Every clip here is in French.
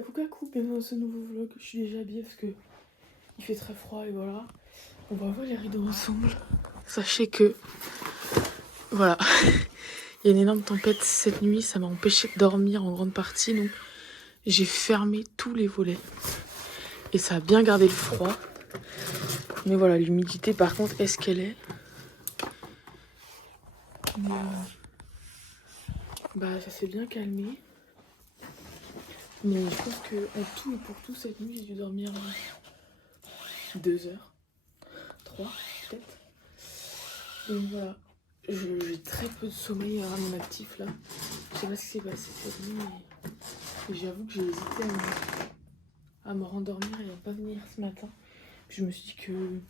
Coucou, bienvenue dans ce nouveau vlog. Je suis déjà habillée parce que il fait très froid et voilà. On va voir les rideaux ensemble. Sachez que voilà, il y a une énorme tempête cette nuit, ça m'a empêché de dormir en grande partie, donc j'ai fermé tous les volets et ça a bien gardé le froid. Mais voilà, l'humidité par contre, est-ce qu'elle est? Mais, bah ça s'est bien calmé. Mais je pense que en tout et pour tout cette nuit j'ai dû dormir 2 heures, 3 peut-être. Donc voilà, j'ai très peu de sommeil à mon actif là. Je sais pas ce qui s'est passé cette nuit, mais j'avoue que j'ai hésité à me rendormir et à pas venir ce matin. Puis je me suis dit que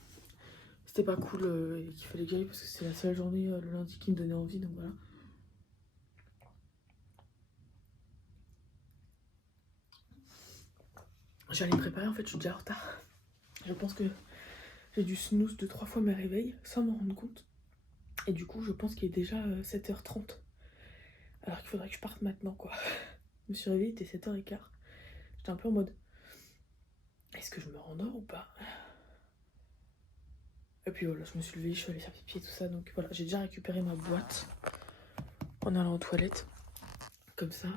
c'était pas cool et qu'il fallait y aller parce que c'est la seule journée le lundi qui me donnait envie, donc voilà. J'allais préparer, en fait je suis déjà en retard. Je pense que j'ai dû snooze 2-3 fois mes réveils sans m'en rendre compte. Et du coup je pense qu'il est déjà 7h30. Alors qu'il faudrait que je parte maintenant quoi. Je me suis réveillée, il était 7h15. J'étais un peu en mode, est-ce que je me rendors ou pas? Et puis voilà, je me suis levée, je suis allée faire pipi et tout ça. Donc voilà, j'ai déjà récupéré ma boîte en allant aux toilettes. Comme ça,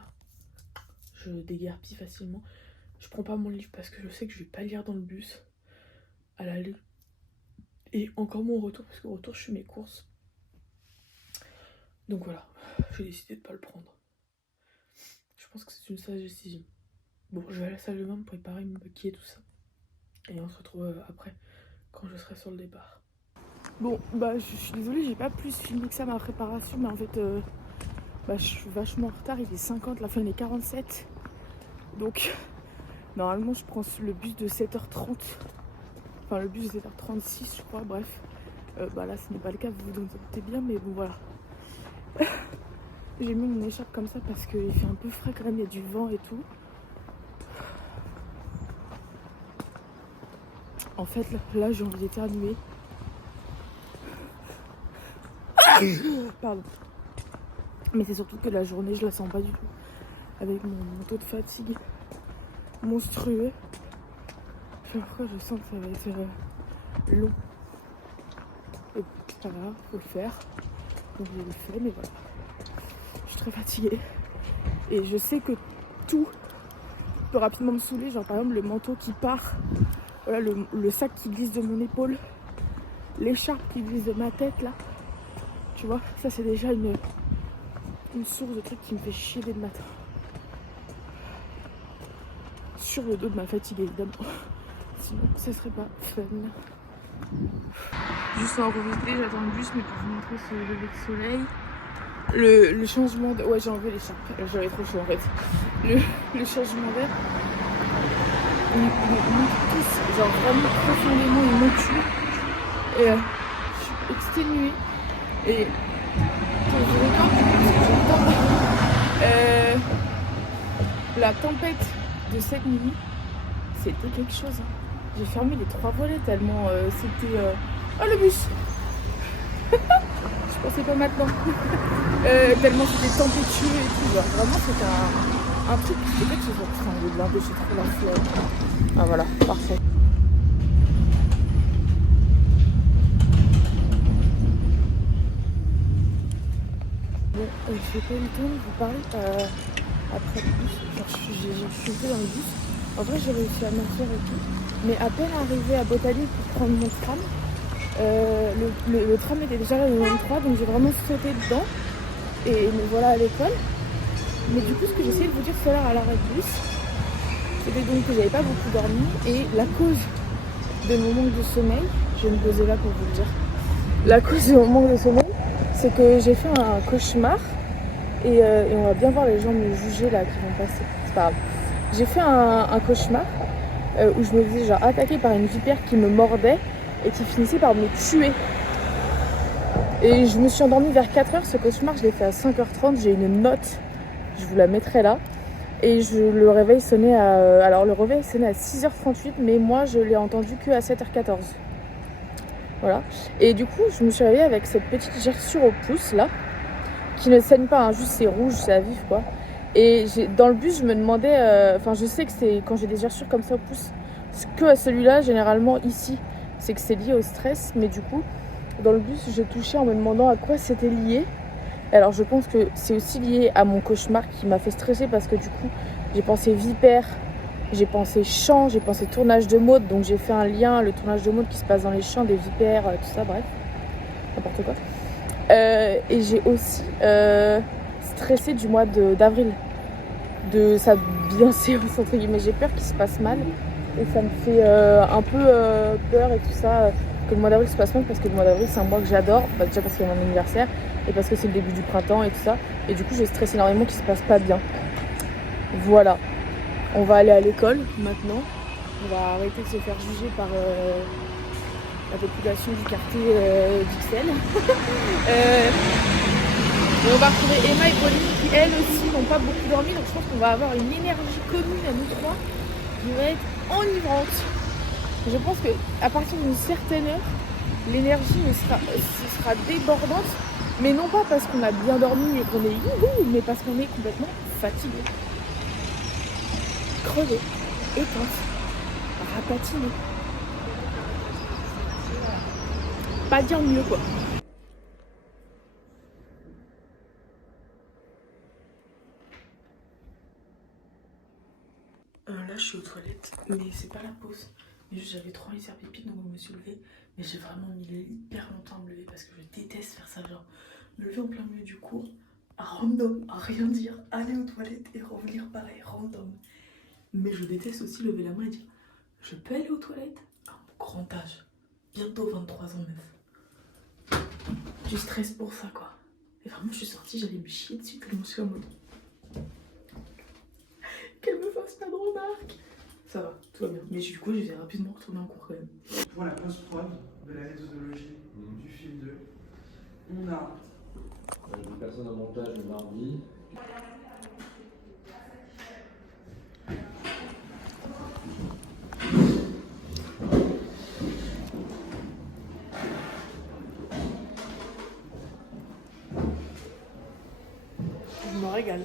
je déguerpis facilement. Je prends pas mon livre parce que je sais que je vais pas lire dans le bus à l'aller. Et encore moins au retour parce qu'au retour je fais mes courses. Donc voilà, j'ai décidé de pas le prendre. Je pense que c'est une sage décision. Bon, je vais à la salle de bain me préparer, me maquiller, tout ça. Et on se retrouve après, quand je serai sur le départ. Bon, bah je suis désolée, j'ai pas plus filmé que ça ma préparation, mais en fait, je suis vachement en retard, il est 50, la fin il est 47. Donc, normalement je prends le bus de 7h30. Enfin, le bus de 7h36, je crois, bref. Là, ce n'est pas le cas, vous vous en doutez bien, mais bon, voilà. J'ai mis mon écharpe comme ça parce qu'il fait un peu frais quand même, il y a du vent et tout. En fait, là j'ai envie d'éternuer. Pardon. Mais c'est surtout que la journée, je la sens pas du tout. Avec mon taux de fatigue monstrueux. Je sais pas pourquoi je sens que ça va être long. Et c'est pas grave, faut le faire. Donc je le fais, mais voilà. Je suis très fatiguée. Et je sais que tout peut rapidement me saouler. Genre par exemple le manteau qui part. Voilà, le sac qui glisse de mon épaule. L'écharpe qui glisse de ma tête là. Tu vois, ça c'est déjà une source de trucs qui me fait chier dès le matin. Sur le dos de ma fatigue évidemment. Sinon ce serait pas fun. Juste en remontée, j'attends le bus mais pour vous montrer ce lever de soleil. Le changement de... Ouais, j'ai enlevé l'écharpe, j'avais trop chaud en fait. Le changement d'air, ils montent tous, genre vraiment profondément, ils m'ont tué. Et je suis exténuée. Et pour vous regarder, parce que j'entends la tempête de cette nuit, c'était quelque chose. J'ai fermé les 3 volets tellement c'était... Oh le bus. Je pensais pas maintenant. Tellement c'était tempétueux et tout. Genre, vraiment c'était un truc. Peut-être que je suis en train de blindé, j'ai trop la flemme. Ah voilà, parfait. Bon, j'ai pas eu le temps de vous parler après le bus. Genre j'ai chuté dans le bus. En vrai j'ai réussi à m'en faire et tout. Mais à peine arrivé à Botanique pour prendre mon tram, le tram était déjà là le 23, donc j'ai vraiment sauté dedans. Et me voilà à l'école. Mais du coup, ce que j'essayais de vous dire tout à l'heure à l'arrêt de bus, c'était donc que j'avais pas beaucoup dormi. Et la cause de mon manque de sommeil, je vais me poser là pour vous le dire. La cause de mon manque de sommeil, c'est que j'ai fait un cauchemar. Et on va bien voir les gens me juger là qui vont passer. C'est pas grave. J'ai fait un cauchemar où je me faisais genre attaquée par une vipère qui me mordait et qui finissait par me tuer. Et je me suis endormie vers 4h. Ce cauchemar, je l'ai fait à 5h30. J'ai une note, je vous la mettrai là. Et le réveil sonnait à... Alors le réveil sonnait à 6h38, mais moi je l'ai entendu que à 7h14. Voilà. Et du coup, je me suis réveillée avec cette petite gerçure au pouce là, qui ne saigne pas, hein, juste c'est rouge, c'est à vif quoi. Et dans le bus, je me demandais... Enfin, je sais que c'est quand j'ai des gerçures comme ça au pouce, que à celui-là, généralement ici, c'est que c'est lié au stress. Mais du coup, dans le bus, j'ai touché en me demandant à quoi c'était lié. Alors, je pense que c'est aussi lié à mon cauchemar qui m'a fait stresser parce que du coup, j'ai pensé vipère, j'ai pensé chant, j'ai pensé tournage de mode. Donc, j'ai fait un lien, le tournage de mode qui se passe dans les champs, des vipères, tout ça, bref, n'importe quoi. Et j'ai aussi stressé du mois d'avril, de sa bienséance entre guillemets. J'ai peur qu'il se passe mal et ça me fait un peu peur et tout ça, que le mois d'avril se passe mal, parce que le mois d'avril c'est un mois que j'adore, déjà parce qu'il y a mon anniversaire et parce que c'est le début du printemps et tout ça, et du coup je stresse énormément qu'il se passe pas bien. Voilà, on va aller à l'école maintenant, on va arrêter de se faire juger par la population du quartier d'Ixelles. Et on va retrouver Emma et Pauline qui elles aussi n'ont pas beaucoup dormi, donc je pense qu'on va avoir une énergie commune à nous trois qui va être enivrante. Je pense qu'à partir d'une certaine heure, l'énergie sera débordante, mais non pas parce qu'on a bien dormi et qu'on est youhou, mais parce qu'on est complètement fatigué, crevé, éteinte, rapatiné. Pas dire mieux quoi. Là je suis aux toilettes, mais c'est pas la pause. Mais j'avais trop envie de faire pipi, donc je me suis levée. Mais j'ai vraiment mis hyper longtemps à me lever parce que je déteste faire ça, genre me lever en plein milieu du cours, à random, à rien dire, aller aux toilettes et revenir pareil, random. Mais je déteste aussi lever la main et dire je peux aller aux toilettes à mon grand âge, bientôt 23 ans meuf. Du stress pour ça quoi. Et vraiment je suis sortie, j'allais me chier dessus tellement je suis en mode qu'elle me fasse pas de remarques. Ça va, tout va bien. Mais du coup, je vais rapidement retourner en cours quand même. Pour la post-prod de la méthodologie du film 2, on a une personne au montage le mardi. Je me régale.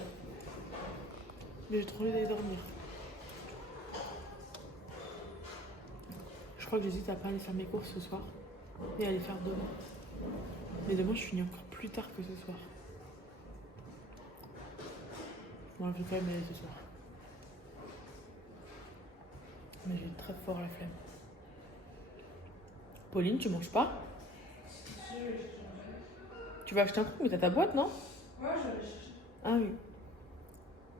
Mais j'ai trop envie d'aller dormir. Je crois que j'hésite à pas aller faire mes courses ce soir et à les faire demain. Mais demain, je finis encore plus tard que ce soir. Bon, je vais quand même y aller ce soir. Mais j'ai très fort la flemme. Pauline, tu manges pas? Tu vas acheter un truc, mais t'as ta boîte, non? Ouais, j'avais cherché. Ah oui.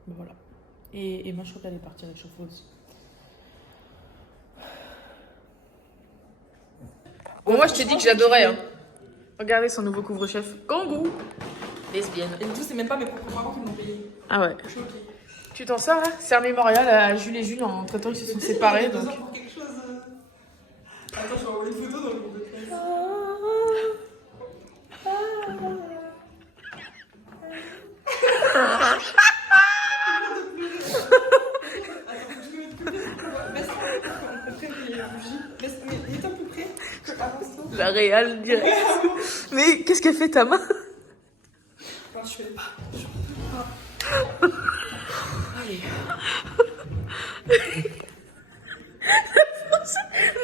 Ben voilà. Et Emma, je crois qu'elle est partie réchauffer aussi. Bon, moi, je t'ai dit que j'adorais. Hein. Regardez son nouveau couvre-chef. Kangoo. Lesbienne. Et du coup, c'est même pas mes propres parents qui m'ont payé. Ah ouais. Je suis ok. Tu t'en sors là? C'est un mémorial à Jules et Jules. Entre temps, ils se sont séparés. Donc... Pour quelque chose. Attends, je vais envoyer une photo dans le groupe de classe. La réal direct. Mais qu'est-ce qu'elle fait ta main? Enfin, je fais pas. Allez. J'ai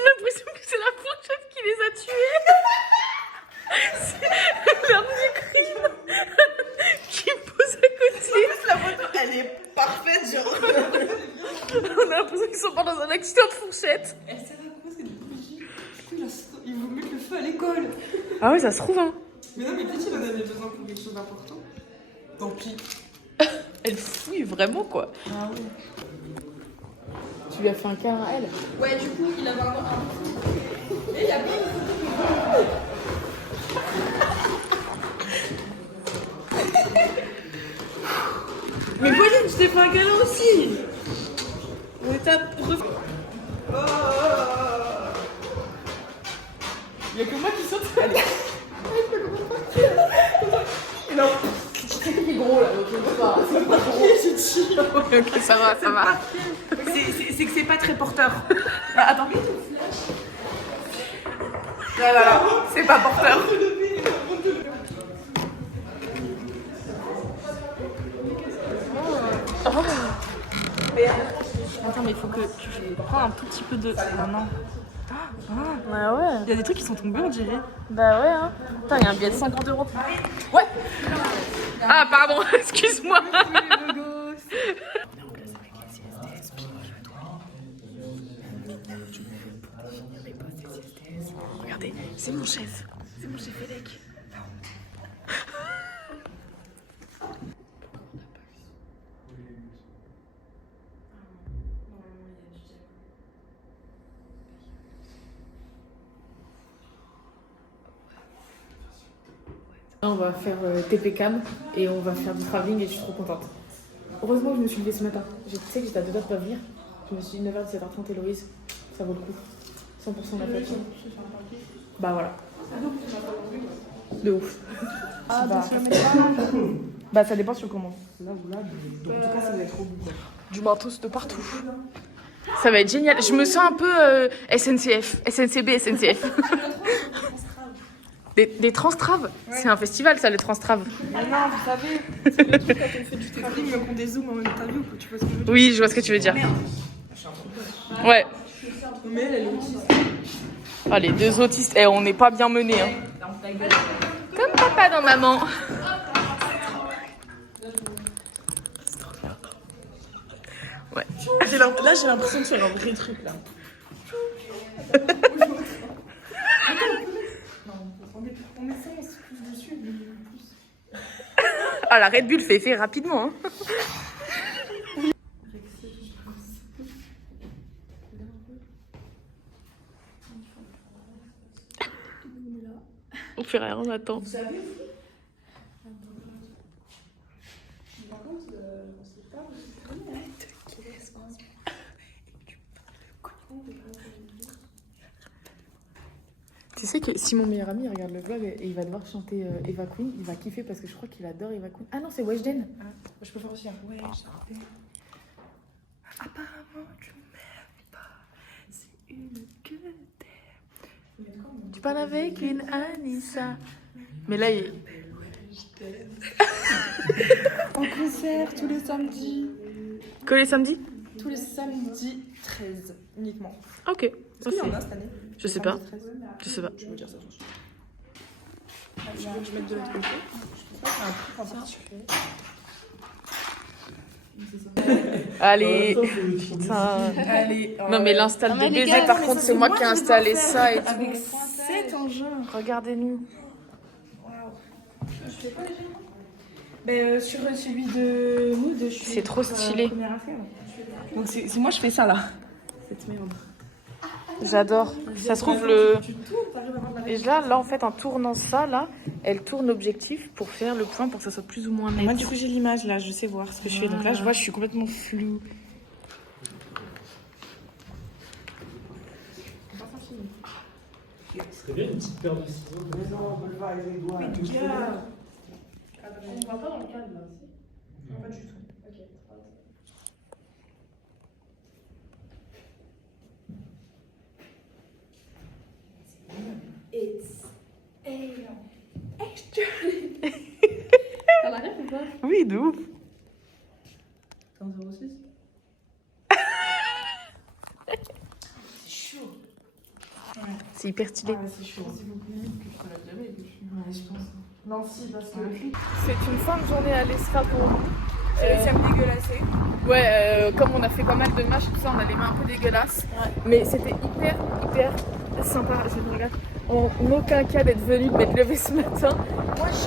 l'impression que c'est la fourchette qui les a tués. C'est l'heure du crime qui pose à côté. La photo, elle est parfaite, genre. On a l'impression qu'ils sont pas dans un accident de fourchette. Elle sert à quoi? C'est des bougies. Du coup, il vaut mieux que le feu à l'école. Ah ouais, ça se trouve, hein. Mais non, mais peut-être qu'il en avait besoin pour quelque chose d'important. Tant pis. Elle fouille vraiment, quoi. Ah ouais. Tu lui as fait un câlin à elle? Ouais, du coup, il avait un Et il y a bien une photo. Mais Pauline, je t'ai fait un câlin aussi. On est à... Il y a que moi qui saute. Allez. Non. C'est gros là, donc c'est pas gros. Ok, ça va, ça va. C'est que c'est pas très porteur. Ah, attends. Voilà, c'est pas porteur. Attends, mais il faut que tu prends un tout petit peu de. Ah non. Bah ouais. Il y a des trucs qui sont tombés, on dirait. Bah ouais, hein. Putain, il y a un billet de 50 €. Ouais. Ah, pardon, excuse-moi. Regardez, c'est mon chef. C'est mon chef Elec. Là, on va faire TP Cam et on va faire du travelling et je suis trop contente. Heureusement que je me suis levée ce matin. Tu sais que j'étais à 2 heures de pas venir. Je me suis dit 9h, 17h30 Héloïse. Ça vaut le coup. 100% de la fatigue. Bah voilà. De ouf. Ah, Bah ça dépend sur comment. Là ou là, en tout cas, ça va être trop bon. Du matos de partout. Ça va être génial. Je me sens un peu SNCF, SNCB, SNCF. Des Transtraves. C'est un festival ça, les Transtraves. Mais non, vous savez, c'est le truc quand on fait du travelling, mais qu'on dézoome en interview, tu vois ce que je veux dire? Oui, je vois ce que tu veux dire. Ouais. Mais elle est autiste. Ah, les deux autistes, on n'est pas bien menés. Hein. Comme papa dans maman. Ouais. Là, j'ai l'impression de faire un vrai truc, là. On met ça, on se couche dessus. Ah, la Red Bull fait effet rapidement. Hein. On fait rien, on attend. Vous savez, Tu sais que si mon meilleur ami regarde le vlog et il va devoir chanter Eva Queen, il va kiffer parce que je crois qu'il adore Eva Queen. Ah non, c'est Weshden. je peux faire aussi un ouais, j'avais. Apparemment, tu m'aimes pas. C'est une queue d'air. Tu parles avec une Anissa. Mais là, il... En concert tous les samedis. Que les samedis? Tous les samedis 13 uniquement. Ok. Est-ce qu'il y en a cette année? Je sais pas. Samedi 13. Je sais pas. Je veux dire ça tout de suite. Tu veux que je mette de l'autre côté? Je pense qu'il y a un truc en particulier. Allez. Putain. Allez. Non mais l'install de mais les baiser, gars, par non, mais contre, ça, c'est c'est moi moi qui ai qui vais installé devoir ça et faire tout. avec 7 engins. Regardez-nous. Je fais pas les géants. Ben, sur celui de Mood, je suis. C'est trop stylé. Première affaire. Donc c'est moi je fais ça là. Cette merde. J'adore. Ça se trouve le... Et là en fait en tournant ça là, elle tourne objectif pour faire le point pour que ça soit plus ou moins net. Moi du coup j'ai l'image là, je sais voir ce que je fais. Donc là je vois, je suis complètement floue. Ce serait bien une petite paire de ciseaux. On va pas dans le cadre là, si? Pas du tout. Ok. It's alien. T'en as rien ou pas? Oui, de ouf. T'es en 06? C'est chaud. C'est hyper stylé. Ah, c'est chaud. C'est beaucoup mieux que je te l'ai jamais. Ouais, je pense. Non, si, parce que. C'est une fin de journée à l'ESFA pour nous. Ça me dégueulasser. Ouais, comme on a fait pas mal de matchs, tout ça, on a les mains un peu dégueulasses. Ouais. Mais c'était hyper sympa. Je me regarde. En aucun cas d'être venu de m'être levé ce matin.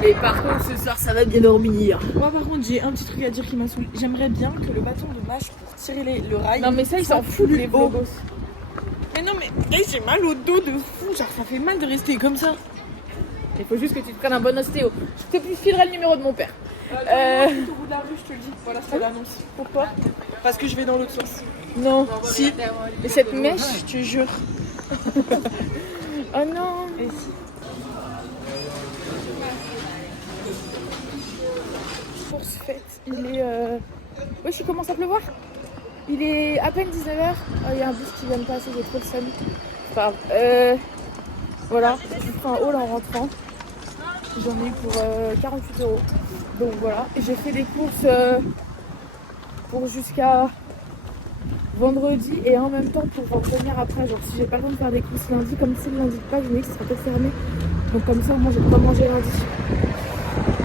Et par contre, ce soir, ça va bien dormir. Moi, par contre, j'ai un petit truc à dire qui m'a saoulé. J'aimerais bien que le bâton de mâche pour tirer le rail. Non, mais ça, ils s'en foutent, les hauts. blogos. Mais non, mais hey, j'ai mal au dos de fou. Genre, ça fait mal de rester comme ça. Il faut juste que tu te prennes un bon ostéo. Je te filerai le numéro de mon père. Au bout de la rue, je te le dis. Voilà, c'est l'annonce. Pourquoi? Parce que je vais dans l'autre sens. Non. Si. Mais cette mèche, je te jure. Oh non. Et si. Course faite. Il est... Wesh, il commence à pleuvoir. Il est à peine 19h. Il y a un bus qui vient de passer, j'ai trop le seum. C'est pas grave. Voilà, j'ai pris un haul en rentrant. J'en ai eu pour 48 €. Donc voilà. Et j'ai fait des courses pour jusqu'à vendredi et en même temps pour revenir après. Genre si j'ai pas le temps de faire des courses lundi, comme c'est le lundi de Pâques, je me dis que ça sera peut-être fermé. Donc comme ça, moi j'ai pas manger lundi.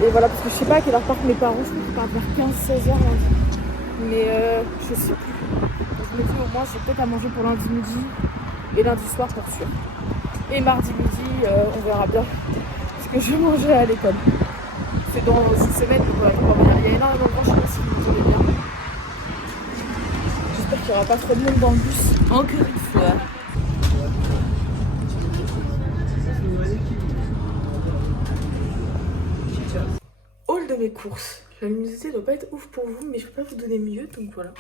Et voilà, parce que je sais pas à quelle heure partent mes parents, je crois qu'ils partent vers 15-16 heures lundi. Mais je sais plus. Donc, je me dis au moins j'ai peut-être à manger pour lundi midi et lundi soir pour sûr. Et mardi midi, on verra bien ce que je vais manger à l'école. C'est dans une semaine, donc voilà, il y a énormément de gens, je sais pas si vous entendez bien. J'espère qu'il n'y aura pas trop de monde dans le bus. Encore une fois. Haul de mes courses. La luminosité doit pas être ouf pour vous, mais je peux pas vous donner mieux, donc voilà.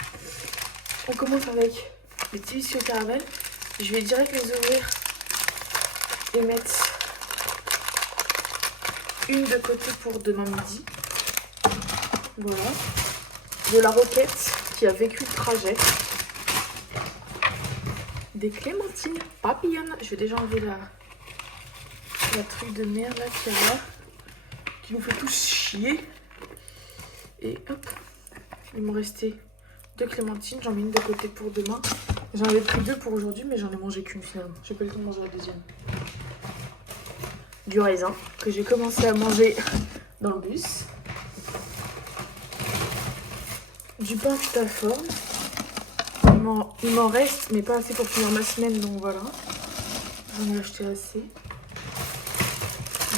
On commence avec les petits biscuits au caramel. Je vais direct les ouvrir et mettre une de côté pour demain midi. Voilà. De la roquette qui a vécu le trajet. Des clémentines papillonnes. Je vais déjà enlever la truc de merde là qu'il y a là, qui nous fait tous chier. Et hop, il me restait 2 clémentines. J'en mets une de côté pour demain. J'en avais pris 2 pour aujourd'hui, mais j'en ai mangé qu'une finalement. J'ai pas eu le temps de manger la deuxième. Du raisin que j'ai commencé à manger dans le bus. Du pain Vitaform. Il m'en reste, mais pas assez pour finir ma semaine, donc voilà. J'en ai acheté assez.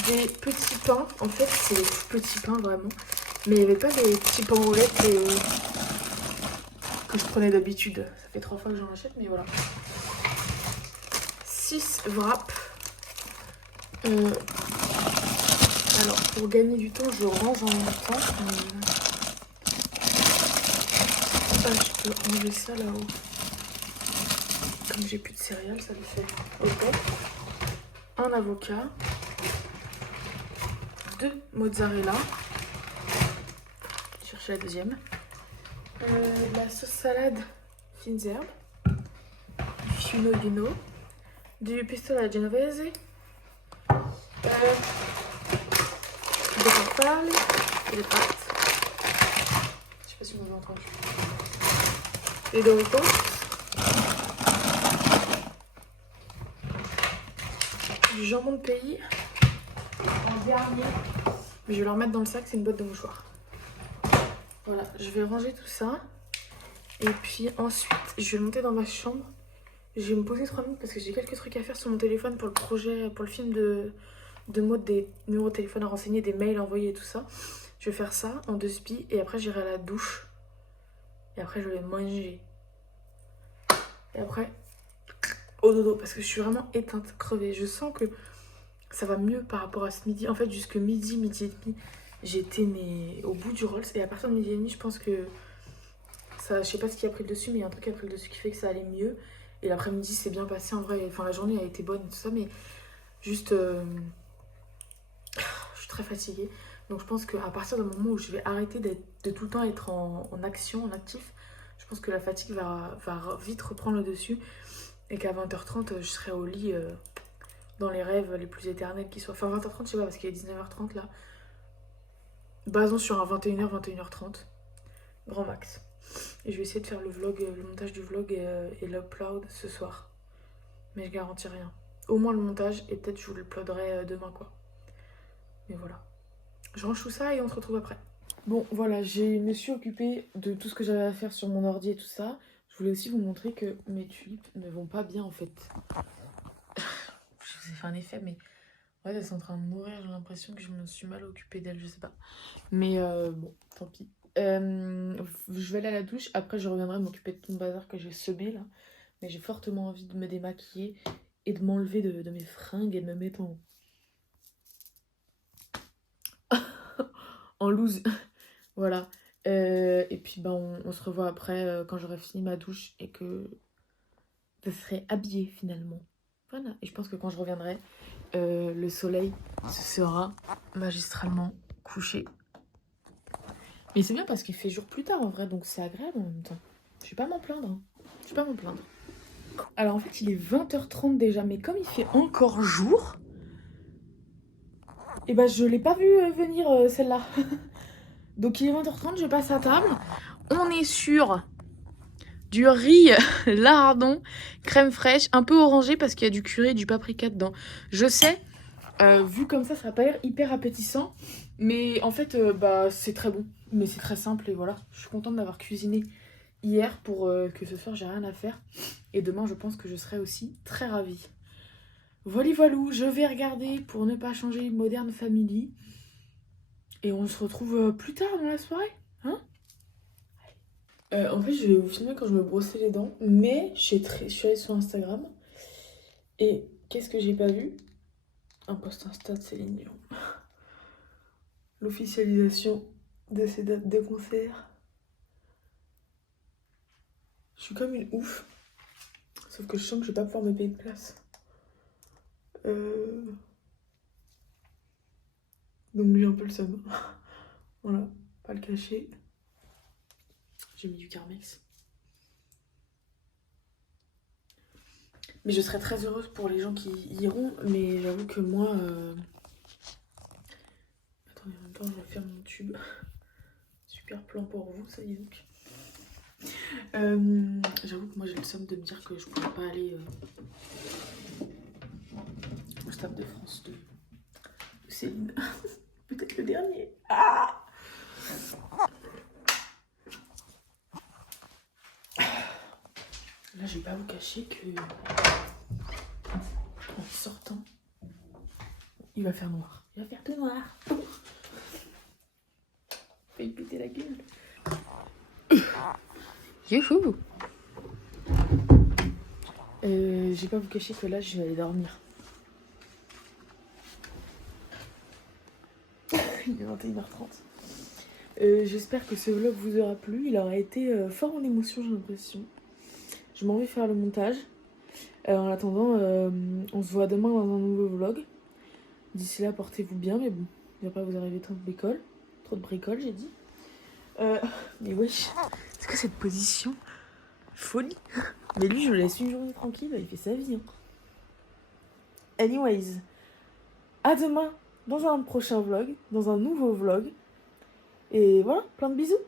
Des petits pains, en fait c'est des tout petits pains vraiment. Mais il n'y avait pas des petits pains roulettes que je prenais d'habitude. Ça fait 3 fois que j'en achète, mais voilà. 6 wraps. Alors pour gagner du temps, je range en même temps. Je peux enlever ça là-haut. Comme j'ai plus de céréales, ça le fait au top. Un avocat. 2 mozzarella. Je cherche la deuxième. La sauce salade fines herbes. Du fino, du pesto alla genovese. Des farfalle et des pâtes. Je sais pas si vous m'avez entendu. Les Doritos. Du jambon de pays. En dernier. Mais je vais leur mettre dans le sac, c'est une boîte de mouchoirs. Voilà, je vais ranger tout ça. Et puis ensuite, je vais monter dans ma chambre. Je vais me poser 3 minutes parce que j'ai quelques trucs à faire sur mon téléphone pour le projet, pour le film de mode, des numéros de téléphone à renseigner, des mails envoyés et tout ça. Je vais faire ça en 2 spies et après j'irai à la douche. Et après je vais manger. Et après, au dodo parce que je suis vraiment éteinte, crevée. Je sens que ça va mieux par rapport à ce midi. En fait, jusque midi et demi, j'étais au bout du Rolls. Et à partir de midi et demi, je pense que ça, je sais pas ce qui a pris le dessus, mais il y a un truc qui a pris le dessus qui fait que ça allait mieux. Et l'après-midi, c'est bien passé en vrai. Enfin, la journée a été bonne et tout ça, mais juste, je suis très fatiguée. Donc, je pense qu'à partir du moment où je vais arrêter de tout le temps être en action, en actif, je pense que la fatigue va vite reprendre le dessus. Et qu'à 20h30, je serai au lit dans les rêves les plus éternels qui soient. Enfin, 20h30, je sais pas, parce qu'il est 19h30 là. Basons sur un 21h, 21h30. Grand max. Et je vais essayer de faire le montage du vlog et l'upload ce soir. Mais je garantis rien. Au moins le montage et peut-être je vous l'uploaderai demain quoi. Mais voilà. Je range tout ça et on se retrouve après. Bon voilà, je me suis occupée de tout ce que j'avais à faire sur mon ordi et tout ça. Je voulais aussi vous montrer que mes tulipes ne vont pas bien en fait. Je vous ai fait un effet mais ouais, elles sont en train de mourir. J'ai l'impression que je me suis mal occupée d'elles, je sais pas. Mais bon, tant pis. Je vais aller à la douche, après je reviendrai m'occuper de tout le bazar que j'ai semé là. Mais j'ai fortement envie de me démaquiller et de m'enlever de mes fringues et de me mettre en loose. Voilà. Et puis bah, on se revoit après quand j'aurai fini ma douche et que je serai habillée finalement. Voilà. Et je pense que quand je reviendrai, le soleil se sera magistralement couché. Mais c'est bien parce qu'il fait jour plus tard en vrai, donc c'est agréable en même temps. Je vais pas m'en plaindre. Hein. Je vais pas m'en plaindre. Alors en fait il est 20h30 déjà, mais comme il fait encore jour, et bah je l'ai pas vu venir celle-là. Donc il est 20h30, je passe à table. On est sur du riz lardon, crème fraîche, un peu orangé parce qu'il y a du curry et du paprika dedans. Je sais, vu comme ça va pas l'air hyper appétissant. Mais en fait, bah, c'est très bon. Mais c'est très simple et voilà. Je suis contente d'avoir cuisiné hier pour que ce soir j'ai rien à faire. Et demain, je pense que je serai aussi très ravie. Voilà, voilou, je vais regarder pour ne pas changer Modern Family. Et on se retrouve plus tard dans la soirée. Hein? En fait, je vais vous filmer quand je me brossais les dents. Mais je suis allée sur Instagram. Et qu'est-ce que j'ai pas vu? Un post Insta de Céline Dion. L'officialisation de ces dates de concert. Je suis comme une ouf. Sauf que je sens que je vais pas pouvoir me payer de place. Donc j'ai un peu le seum. Voilà, pas le cacher. J'ai mis du Carmex. Mais je serais très heureuse pour les gens qui iront. Mais j'avoue que moi... Attendez, en même temps, je vais faire mon tube. Super plan pour vous, ça y est donc. J'avoue que moi j'ai le seum de me dire que je pourrais pas aller au Stade de France de Céline. Peut-être le dernier. Ah, là je vais pas vous cacher que en sortant il va faire noir. Il va faire tout noir. Il va me péter la gueule. Youhou. Je vais pas vous cacher que là je vais aller dormir. Il est 21h30. J'espère que ce vlog vous aura plu. Il aura été fort en émotion, j'ai l'impression. Je m'en vais faire le montage. En attendant, on se voit demain dans un nouveau vlog. D'ici là, portez-vous bien, mais bon, il va pas vous arriver trop de bricoles. Trop de bricoles, j'ai dit. Mais wesh, c'est quoi cette position? Folie. Mais lui, je le laisse une journée tranquille, il fait sa vie. Hein. Anyways, à demain dans un prochain vlog, dans un nouveau vlog. Et voilà, plein de bisous.